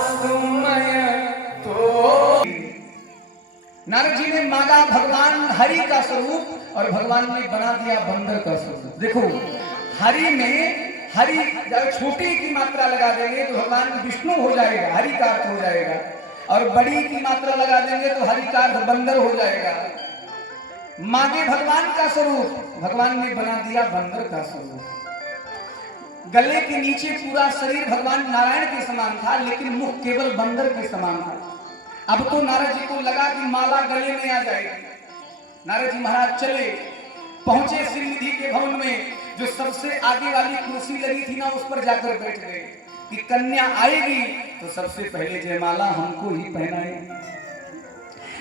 सुमय तो। नारद जी ने मांगा भगवान हरि का स्वरूप और भगवान ने बना दिया बंदर का स्वरूप। देखो हरि में हरि जब छोटी की मात्रा लगा देंगे तो भगवान विष्णु हो जाएगा, हरि का अर्थ हो जाएगा, और बड़ी की मात्रा लगा देंगे तो हरि का अर्थ बंदर हो जाएगा। मांगे भगवान का स्वरूप, भगवान ने बना दिया बंदर का स्वरूप। गले के नीचे पूरा शरीर भगवान नारायण के समान था, लेकिन मुख केवल बंदर के समान था। अब तो नारद जी को लगा कि माला गले में आ जाएगी। नारद जी महाराज चले, पहुंचे श्रीनिधि के भवन में, जो सबसे आगे वाली कुर्सी लगी थी ना, उस पर जाकर बैठ गए कि कन्या आएगी तो सबसे पहले जयमाला हमको ही पहनाएगी।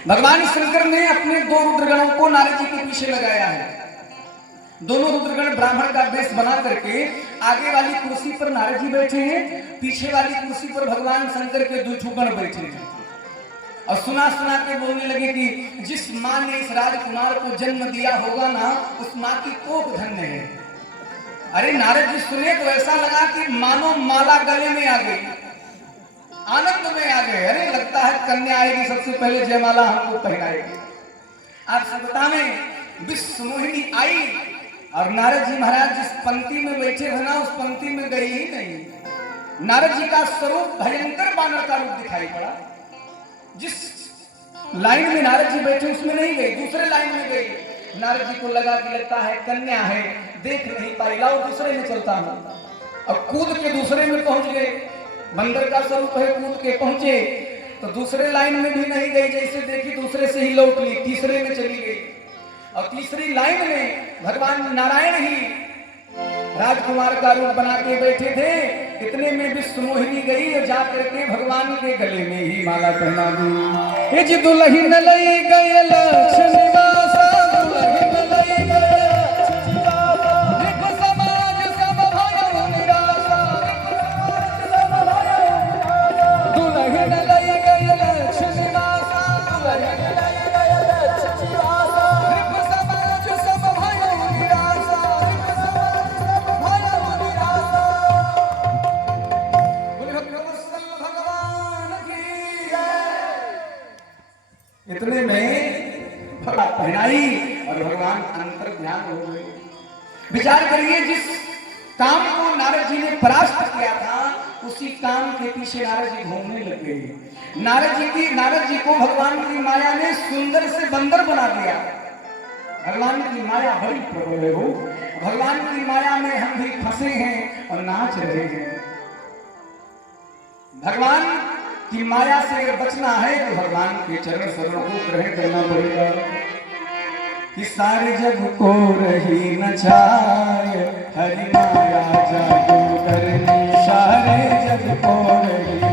भगवान शंकर ने अपने दो रुद्रगणों को नारद जी के पीछे लगाया है। दोनों रुद्रगण ब्राह्मण का वेश बना करके आगे वाली कुर्सी पर नारद जी बैठे हैं, पीछे वाली कुर्सी पर भगवान शंकर के दुष्टगण बैठे हैं। और सुना सुना के बोलने लगे कि जिस माँ ने इस राजकुमार को जन्म दिया होगा ना, उस माँ की कोख धन्य है। अरे नारद जी सुने तो ऐसा लगा कि मानो माला गले में आ गई, आनंद में आ गए। अरे लगता है कन्या आएगी, सबसे पहले जयमाला हमको पहनाएगी। आप सभ्यता में विश्व मोहिनी आई और नारद जी महाराज जिस पंक्ति में बैठे थे ना, उस पंक्ति में गई ही नहीं। नारद जी का स्वरूप भयंकर बानर का रूप दिखाई पड़ा। जिस लाइन में नारद जी बैठे उसमें नहीं गई, दूसरे लाइन में गई। नारद जी को लगा कि लगता है कन्या है, देख नहीं पाई, लाओ दूसरे में चलता हूं। और कूद के दूसरे में पहुंच गए। बंदर का स्वरूप है, कूद के पहुंचे तो दूसरे लाइन में भी नहीं गई, जैसे देखी दूसरे से ही लौट ली, तीसरे में चली गई। और तीसरी लाइन में भगवान नारायण ही राजकुमार का रूप बना के बैठे थे। इतने में विश्व मोहिनी गई और जा करके भगवान के गले में ही माला पहना दी। जी दुल्हन लई गए लक्ष्मी वासा, दुल्हन लई गए लक्ष्मी वासा, देखो समाज सब भयो निराशा, सब भयो निराशा। दुल्हन लई गए लक्ष्मी वासा, दुल्हन लई गए लक्ष्मी वासा, देखो समाज सब भयो निराशा, देखो समाज सब भयो निराशा। बोले भगवान भगवान की जय। इतने में पहनाई और भगवान अंतर ध्यान हो गए। विचार करिए, जिस काम को नारद जी ने परास्त किया था, उसी काम के पीछे नारद जी घूमने लग गए। नारद जी को भगवान की माया ने सुंदर से बंदर बना दिया। भगवान की माया बड़ी प्रबल है। वो भगवान की माया में हम भी फंसे हैं और नाच रहे हैं। भगवान कि माया से अगर बचना है तो भगवान के चरण शरण को ग्रहण करना पड़ेगा। कि सारे जग को रही न छाए, हरि माया जादू करनी, सारे जग को रही